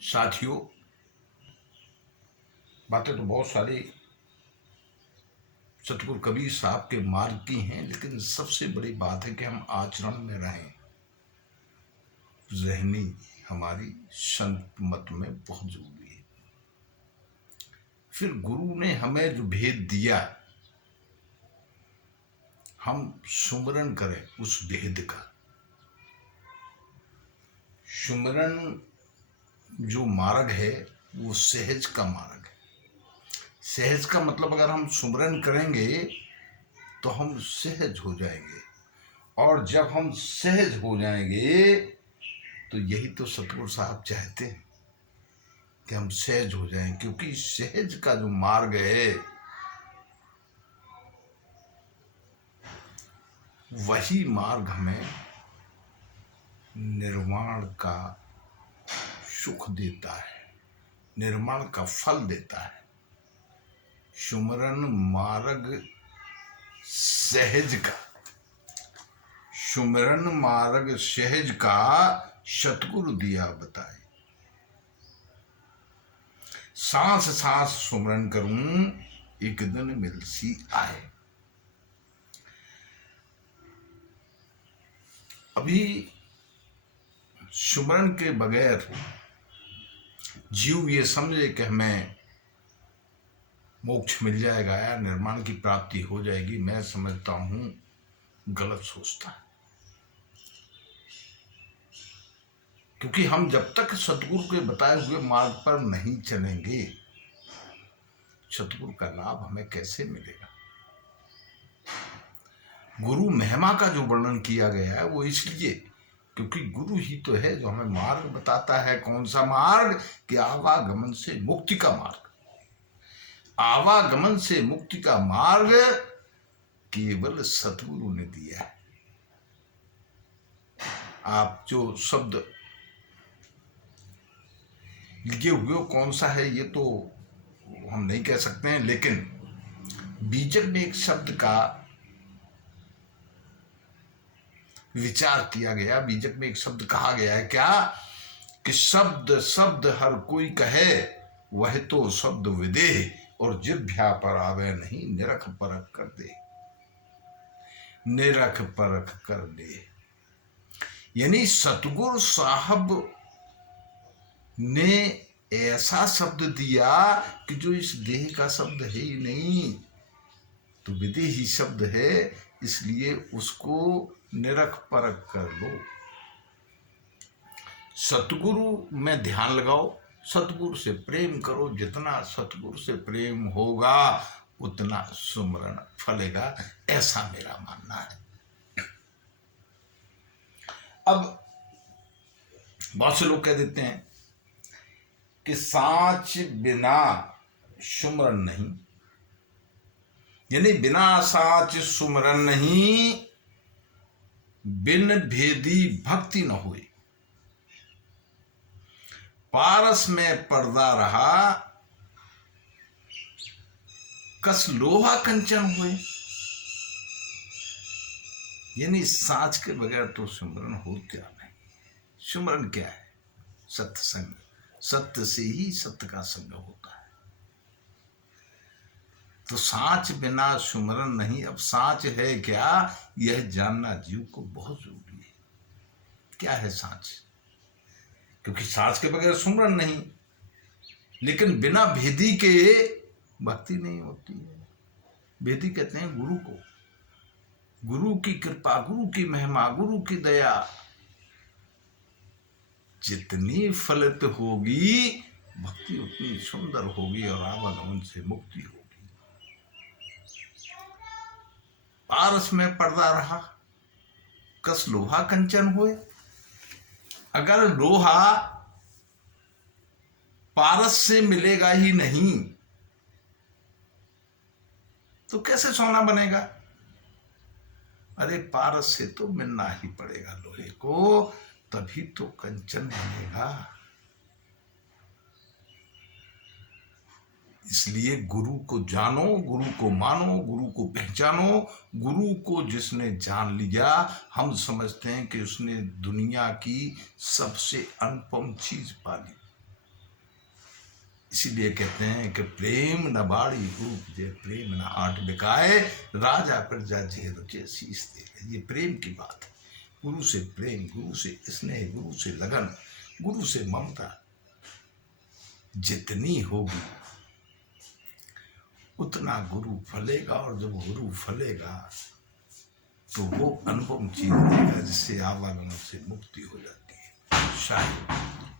साथियों, बातें तो बहुत सारी सतगुरु कबीर साहब के मार्ग की हैं, लेकिन सबसे बड़ी बात है कि हम आचरण में रहें। रहनी हमारी संत मत में बहुत जरूरी है। फिर गुरु ने हमें जो भेद दिया, हम सुमरन करें उस भेद का। सुमरन जो मार्ग है वो सहज का मार्ग है। सहज का मतलब अगर हम सुमरन करेंगे तो हम सहज हो जाएंगे, और जब हम सहज हो जाएंगे तो यही तो सतगुरु साहब चाहते हैं कि हम सहज हो जाएं, क्योंकि सहज का जो मार्ग है वही मार्ग हमें निर्वाण का सुख देता है, निर्माण का फल देता है। सुमरन मार्ग सहज का, सुमरन मार्ग सहज का सतगुरु दिया बताए। सांस सांस सुमरन करूं, एक दिन मिलसी आए। अभी सुमरन के बगैर जीव ये समझे कि हमें मोक्ष मिल जाएगा या निर्माण की प्राप्ति हो जाएगी, मैं समझता हूं गलत सोचता है। क्योंकि हम जब तक सतगुरु के बताए हुए मार्ग पर नहीं चलेंगे, सतगुरु का लाभ हमें कैसे मिलेगा। गुरु महिमा का जो वर्णन किया गया है वो इसलिए क्योंकि गुरु ही तो है जो हमें मार्ग बताता है। कौन सा मार्ग? कि आवागमन से मुक्ति का मार्ग। आवागमन से मुक्ति का मार्ग केवल सतगुरु ने दिया है। आप जो शब्द लिए हुए कौन सा है ये तो हम नहीं कह सकते हैं, लेकिन बीजक में एक शब्द का विचार किया गया। बीजक में एक शब्द कहा गया है क्या? कि शब्द शब्द हर कोई कहे, वह तो शब्द विदेह, और जिभ्या पर आवे नहीं, निरख परख कर दे। निरख परख कर दे यानी सतगुरु साहब ने ऐसा शब्द दिया कि जो इस देह का शब्द है ही नहीं, तो विदेही शब्द है, इसलिए उसको निरख परख कर लो। सतगुरु में ध्यान लगाओ, सतगुरु से प्रेम करो। जितना सतगुरु से प्रेम होगा उतना सुमरन फलेगा, ऐसा मेरा मानना है। अब बहुत से लोग कह देते हैं कि साँच बिना सुमरन नहीं, यानी बिना साँच सुमरन नहीं, बिन भेदी भक्ति न हुई। पारस में पर्दा रहा, कस लोहा कंचन हुए। यानी साँच के बगैर तो सुमरन हो क्या नहीं। सुमरन क्या है? सत्संग। सत्य से ही सत्य का संग होता है। तो साँच बिना सुमरन नहीं। अब साँच है क्या, यह जानना जीव को बहुत जरूरी है। क्या है साँच? क्योंकि साँच के बगैर सुमरन नहीं, लेकिन बिना भेदी के भक्ति नहीं होती है। भेदी कहते हैं गुरु को। गुरु की कृपा, गुरु की महिमा, गुरु की दया जितनी फलित होगी, भक्ति उतनी सुंदर होगी और आवागमन से मुक्ति होगी। पारस में पर्दा रहा, कस लोहा कंचन हुए। अगर लोहा पारस से मिलेगा ही नहीं तो कैसे सोना बनेगा? अरे पारस से तो मिलना ही पड़ेगा लोहे को, तभी तो कंचन बनेगा। इसलिए गुरु को जानो, गुरु को मानो, गुरु को पहचानो। गुरु को जिसने जान लिया, हम समझते हैं कि उसने दुनिया की सबसे अनुपम चीज पा ली। इसीलिए कहते हैं कि प्रेम न बाड़ी रूप जे, प्रेम न आट बिकाए, राजा प्रजा जे रुचे शीस दे। ये प्रेम की बात है। गुरु से प्रेम, गुरु से स्नेह, गुरु से लगन, गुरु से ममता जितनी होगी उतना गुरु फलेगा। और जब गुरु फलेगा तो वो अनुपम चीज देगा जिससे आवागमन से मुक्ति हो जाती है। शायद